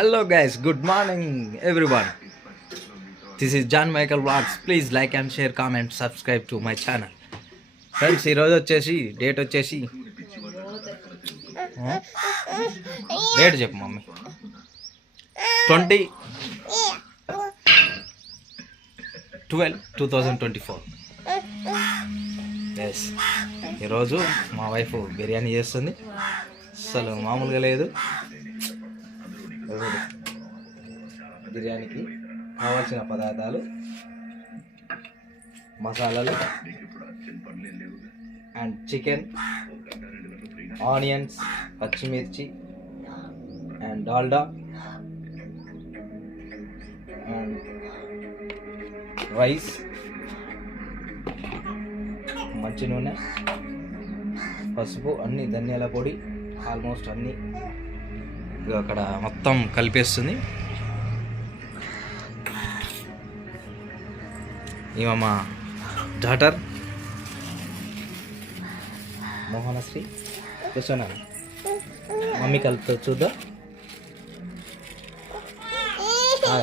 Hello guys good morning everyone this is John Michael watts please like and share comment subscribe to my channel friends ఈరోజు వచ్చేసి date వచ్చేసి date చెప్పు mummy. Twenty twelve two thousand twenty four yes ఈరోజు మా wife biryani చేస్తుంది. అసలు మామూలుగా లేదు. బిర్యానీకి కావాల్సిన పదార్థాలు మసాలాలు అండ్ చికెన్ ఆనియన్స్ పచ్చిమిర్చి అండ్ డాల్డా అండ్ రైస్ మంచి నూనె పసుపు అన్ని ధనియాల పొడి ఆల్మోస్ట్ అన్నీ అక్కడ మొత్తం కలిపేస్తుంది. ఈమె మా డాటర్. మోహనశ్రీ కూర్చోనా? మమ్మీ కలుపుతా చూద్దాం. ఇగో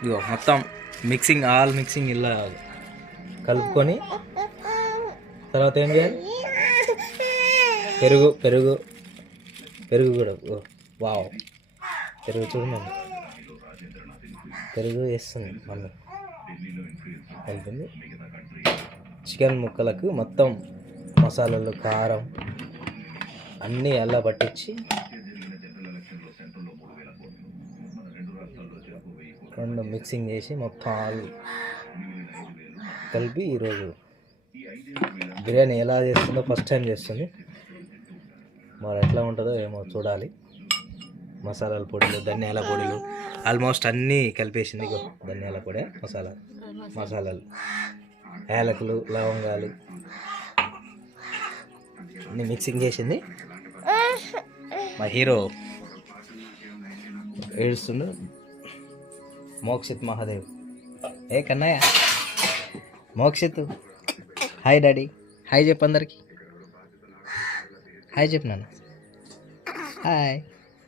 ఇదిగో మొత్తం మిక్సింగ్ ఆల్ మిక్సింగ్ ఇలా కలుపుకొని తర్వాత ఏం చేయాలి? పెరుగు పెరుగు పెరుగు కూడా. వావ్. పెరుగు చూడు మమ్మీ. పెరుగు వేస్తుంది మమ్మీ. కలిపింది చికెన్ ముక్కలకు మొత్తం మసాలాలు కారం అన్నీ అలా పట్టించి రెండు మిక్సింగ్ చేసి మొత్తం ఆలు కలిపి ఈరోజు బిర్యానీ ఎలా చేస్తుందో ఫస్ట్ టైం చేస్తుంది. మరి ఎట్లా ఉంటుందో ఏమో చూడాలి. మసాలాల పొడిలు ధనియాల పొడిలు. ఆల్మోస్ట్ అన్నీ కలిపేసింది ధనియాల పొడి మసాలా మసాలాలు. యాలకులు లవంగాలు. అన్నీ మిక్సింగ్ చేసింది. మా హీరో ఏడుస్తుండు. మోక్షిత్ మహాదేవ్. ఏ Kannayya? Mokshith. Hi daddy. Hi చెప్పు హాయ్ చెప్పు నాన్న. హాయ్.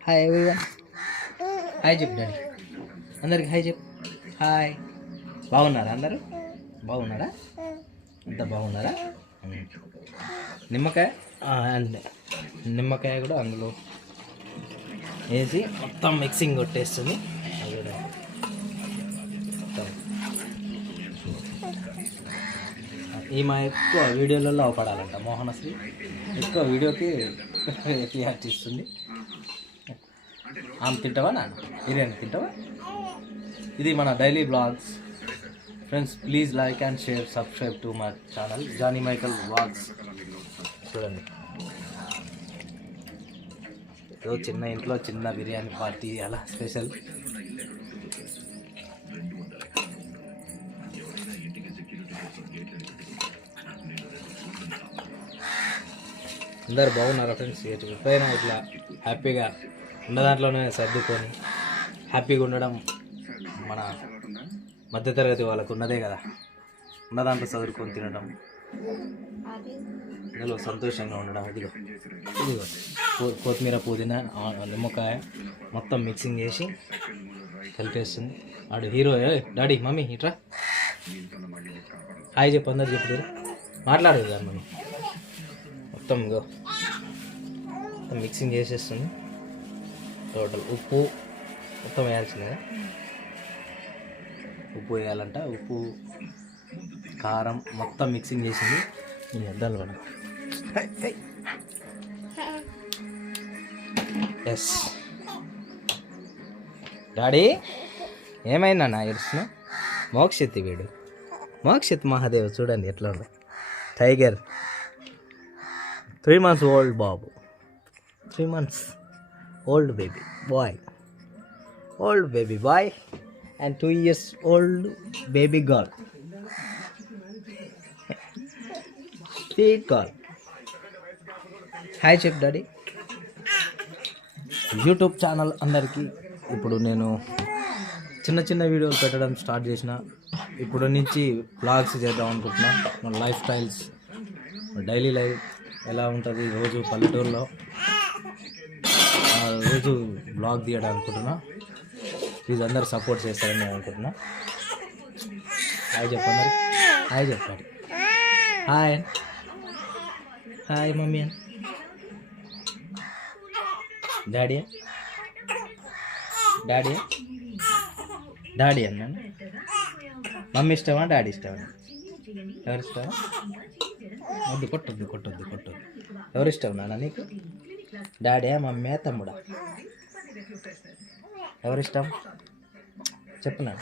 హాయ్ ఎవ్రీవన్ హాయ్ చెప్పు డాడీ. అందరికి హాయ్ చెప్పు. హాయ్. బాగున్నారా అందరూ? బాగున్నారా? అంత బాగున్నారా? నిమ్మకాయ? ఆ, నిమ్మకాయ కూడా అందులో వేసి మొత్తం మిక్సింగ్ కొట్టేస్తుంది అది కూడా మొత్తం. ఈమె ఎక్కువ వీడియోలలో అవపడాలంట. మోహనశ్రీ ఎక్కువ వీడియోకి రియాక్ట్ ఇస్తుంది. ఆమె తింటావా నా బిర్యానీ తింటావా? ఇది మన daily vlogs friends please like and share subscribe to my channel Johnny Michael vlogs చూడండి. ఏదో చిన్న ఇంట్లో చిన్న బిర్యానీ పార్టీ అలా స్పెషల్ అందరు బాగున్నారా ఫ్రెండ్స్? ఎటు ఎప్పుడైనా ఇట్లా హ్యాపీగా ఉన్న దాంట్లోనే సర్దుకొని హ్యాపీగా ఉండడం మన మధ్యతరగతి వాళ్ళకు ఉన్నదే కదా. ఉన్న దాంట్లో చదువుకొని తినడం ఇందులో సంతోషంగా ఉండడం ఇదిగో. ఇదిగో కొత్తిమీర పుదీనా నిమ్మకాయ మొత్తం మిక్సింగ్ చేసి కలిపేస్తుంది. ఆడు హీరో డాడీ మమ్మీ ఇట్రా. హాయ్ చెప్పు అందరు చెప్పు మాట్లాడదు దాన్ని మనం. మొత్తం మిక్సింగ్ చేసేస్తుంది. టోటల్ ఉప్పు మొత్తం వేయాల్సిందే. ఉప్పు వేయాలంట. ఉప్పు కారం మొత్తం మిక్సింగ్ చేసింది. నేను ఎద్దాలి మేడం ఎస్ డాడీ ఏమైనా నా ఏడుస్తున్నా? మోక్షిత్ వీడు. మోక్షిత్ మహాదేవ్ చూడండి ఎట్లా tiger three months old Babu three months old baby boy old baby boy and two years old baby girl sweet girl hi చెప్ డాడీ యూట్యూబ్ ఛానల్ అందరికీ ఇప్పుడు నేను చిన్న చిన్న వీడియోలు పెట్టడం స్టార్ట్ చేసిన. ఇప్పుడు నుంచి బ్లాగ్స్ చేద్దాం అనుకుంటున్నా. మన లైఫ్ స్టైల్స్ డైలీ లైఫ్ ఎలా ఉంటుంది రోజు పల్లెటూరులో? రోజు బ్లాగ్ తీయడం అనుకుంటున్నా. ప్లీజ్ అందరు సపోర్ట్ చేస్తారని నేను అనుకుంటున్నా. హాయ్ చెప్పండి హాయ్ చెప్పండి హాయ్ హాయ్ మమ్మీ అని డాడీ డాడీ డాడీ అన్నాను? మమ్మీ ఇష్టమా? డాడీ ఇష్టమా? ఎవరు ఇష్టమా వద్దు కొట్టొద్దు కొట్టొద్దు కొట్టొద్దు. ఎవరు ఇష్టం నాన్న నీకు? డాడీయా మమ్మీ తమ్ముడా? ఎవరు ఇష్టం? చెప్పు నాన్న.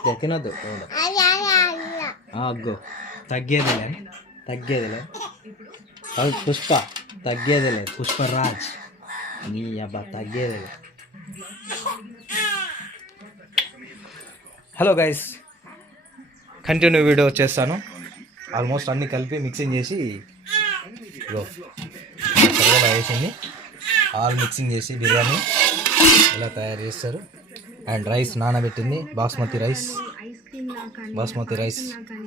ఇదే తినొద్దు ఎవరు? అగ్గో. తగ్గేదిలే. తగ్గేదిలే. పుష్ప. తగ్గేదిలే. పుష్పరాజ్. నీ అబ్బా తగ్గేదిలే. Hello guys. కంటిన్యూ వీడియో చేస్తాను. ఆల్మోస్ట్ అన్ని కలిపి మిక్సింగ్ చేసి వేసింది. ఆల్ మిక్సింగ్ చేసి బిర్యానీ ఇలా తయారు చేస్తారు. అండ్ రైస్ నానబెట్టింది. బాస్మతి రైస్. బాస్మతి రైస్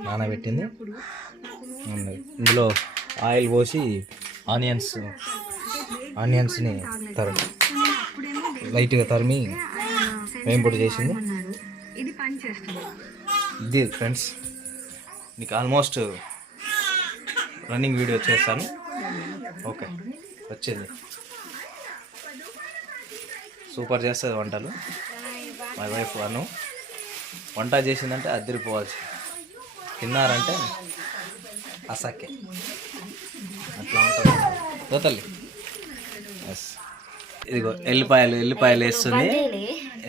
నానబెట్టింది. ఇందులో ఆయిల్ పోసి ఆనియన్స్ ఆనియన్స్ని తరిమి లైట్గా తరిమి వేంపుడు చేసింది. ఇది ఫ్రెండ్స్ మీకు ఆల్మోస్ట్ రన్నింగ్ వీడియో చేస్తాను. ఓకే వచ్చింది. సూపర్ చేస్తుంది వంటలు. My wife Anu. వంట చేసిందంటే అద్దరిపోవాల్సి. తిన్నారంటే అసకే అట్లా ఉంటుంది. తోతల్లి ఎస్ ఇదిగో ఎల్లిపాయలు ఎల్లిపాయలు వేస్తుంది.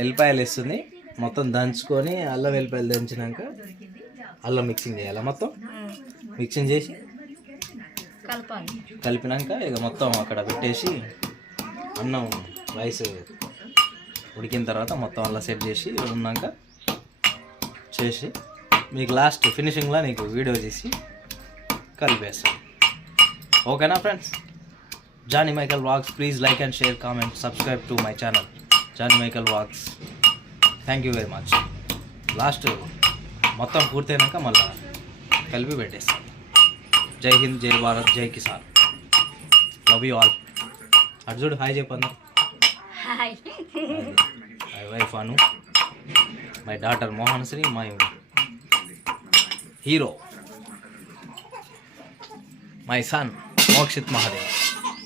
ఎల్లిపాయలు వేస్తుంది. మొత్తం దంచుకొని అల్లం వెల్లిపాయలు దంచినాక అల్లం మిక్సింగ్ చేయాలి మొత్తం? మిక్సింగ్ చేసి? కలపాలి. కలిపినాక ఇక మొత్తం అక్కడ పెట్టేసి అన్నం రైస్ ఉడికిన తర్వాత మొత్తం అలా సెట్ చేసి ఉన్నాక చేసి మీకు లాస్ట్ ఫినిషింగ్లో నీకు వీడియో చేసి కలిపేస్తాను ఓకేనా friends Johnny Michael vlogs please like and share comment subscribe to my channel Johnny Michael vlogs thank you very much last మొత్తం పూర్తయినాక మళ్ళీ కలిపి పెట్టేస్తాను జై హింద్ జై భారత్ జై కిసాన్. లవ్ యూ ఆల్ అటు చూడు హాయ్ చెప్పండి hi. My wife Anu my daughter Mohan Sri my hero my son Mokshith Mahadev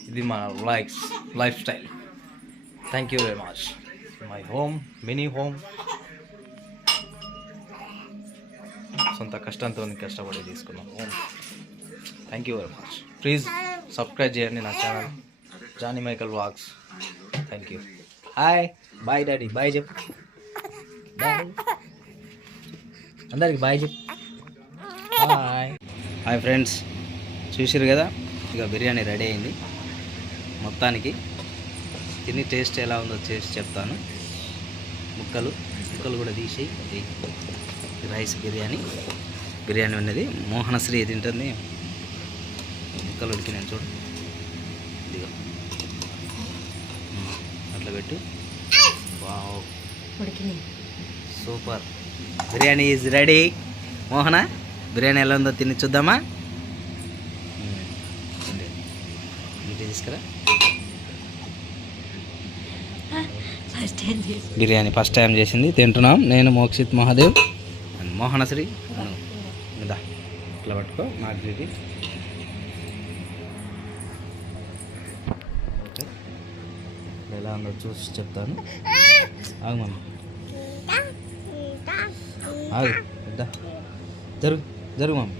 ఇది మా life lifestyle thank you very much my home mini home సొంత కష్టంతో కష్టపడి తీసుకున్నాం. Thank you very much please subscribe చేయండి నా channel Johnny Michael vlogs thank you hi bye daddy bye చెప్పు. Bye అందరికి బాయ్ చెప్పు. హాయ్ హాయ్ ఫ్రెండ్స్ చూసిరు కదా? ఇక బిర్యానీ రెడీ అయింది. మొత్తానికి తిని టేస్ట్ ఎలా ఉందో చేసి చెప్తాను. ముక్కలు ముక్కలు కూడా తీసి రైస్ బిర్యానీ. బిర్యానీ ఉన్నది. మోహనశ్రీ తింటుంది ముక్కలు ఉడికినాను చూడు. ఇదిగో. అట్లా పెట్టు. Super. Biryani is ready. Mohana biryani ఎలా ఉందో తిని చూద్దామా? తీసుకురా. బిర్యానీ ఫస్ట్ టైం చేసింది. తింటున్నాం. నేను మోక్షిత్ మహాదేవ్. మోహనశ్రీ. అను. ఇందా. ఇట్లా పట్టుకో నాకు ఇది ఓకే ఎలా ఉందో చూసి చెప్తాను. ఆగు మమ్మీ. ఆగు ఇద్దా. జరుగు జరుగు మమ్మీ.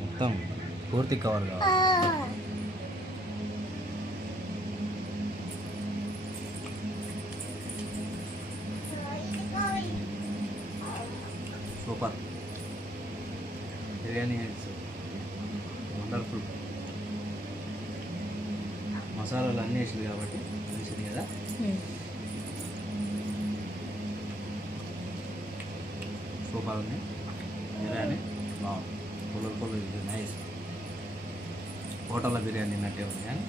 మొత్తం పూర్తి కవర్ కావాలి సూపర్ బిర్యానీ ఇట్స్ వండర్ఫుల్ మసాలాలు అన్నీ వేసింది కాబట్టి తెలిసింది కదా. ఉంది. బిర్యానీ బాగుంది పుల్లలు పుల్లలు ఇది. నైస్ హోటల్లో బిర్యానీ తిన్నట్టే ఉంది? కానీ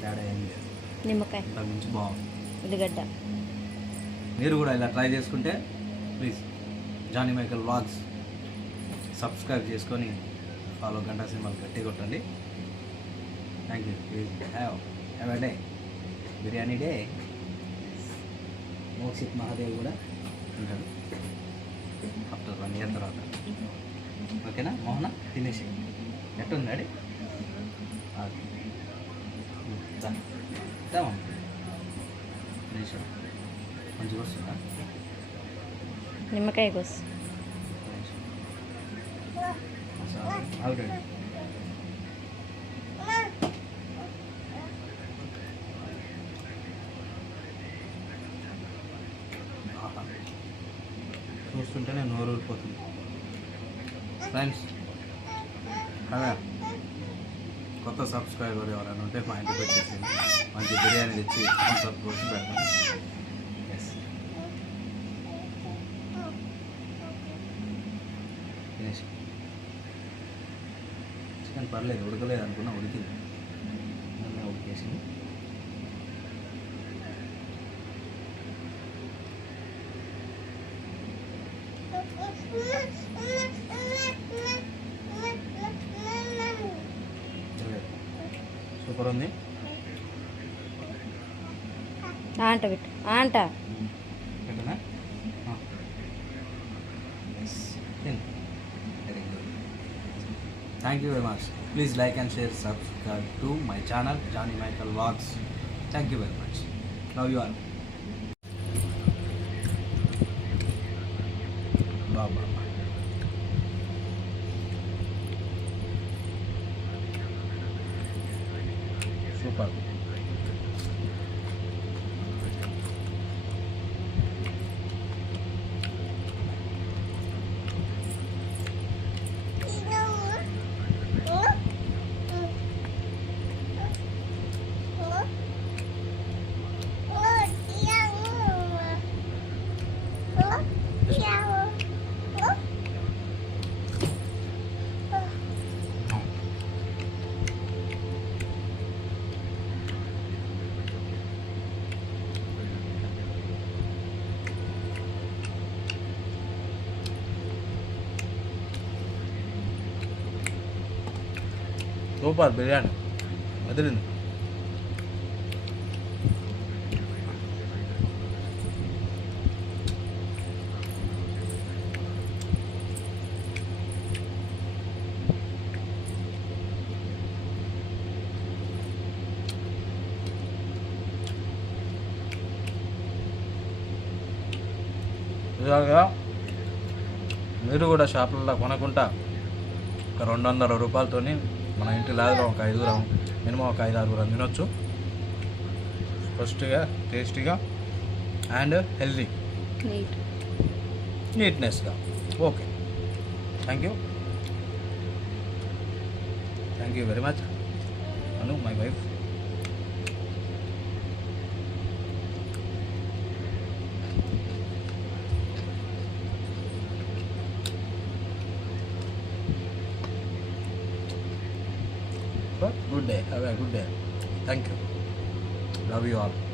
తేడా ఏం లేదు. నిమ్మకాయ. ఇంతకు మించి బాగుంది. ఉల్లిగడ్డ. మీరు కూడా ఇలా ట్రై చేసుకుంటే please Johnny Michael vlogs subscribe చేసుకొని ఫాలో గంటా సినిమాలు గట్టి కొట్టండి. Thank you have have a day biryani day Mokshith Mahadev కూడా ఉంటాడు. ఆఫ్టర్ వన్ ఇయర్ తర్వాత. ఓకేనా మోహన తినేసి ఎట్టుంది డాడీ మంచిగా వస్తుందా? నిమ్మకాయ కోసు. ఆల్రెడీ చూస్తుంటేనే నోరు ఊరిపోతుంది. ఫ్రెండ్స్ కదా? కొత్త సబ్స్క్రైబర్ ఎవరైనా ఉంటే మా ఇంటికి వచ్చేసి మంచి బిర్యానీ తెచ్చి థమ్స్అప్ కోసి పెడతాను ఎస్ చికెన్ పర్లేదు ఉడకలేదు అనుకున్నా ఉడికింది. ఉడికేసింది. సూపర్ ఉంది. ఆంట పెట్టు. ఆంట. Thank you very much please like and share subscribe to my channel Johnny Michael vlogs thank you very much love you all super biryani. వదిలింది ఇలాగా మీరు కూడా షాపులలో కొనకుండా ఒక రెండు వందల రూపాయలతోని మన ఇంటి లాగా ఒక ఐదుగురం మినిమం ఒక ఐదు ఆరుగురం తినొచ్చు. ఫస్ట్గా టేస్టీగా and healthy. Neat నీట్నెస్గా. Okay. Thank you. Thank you very much. Anu my wife. have a good day. Thank you. Love you all.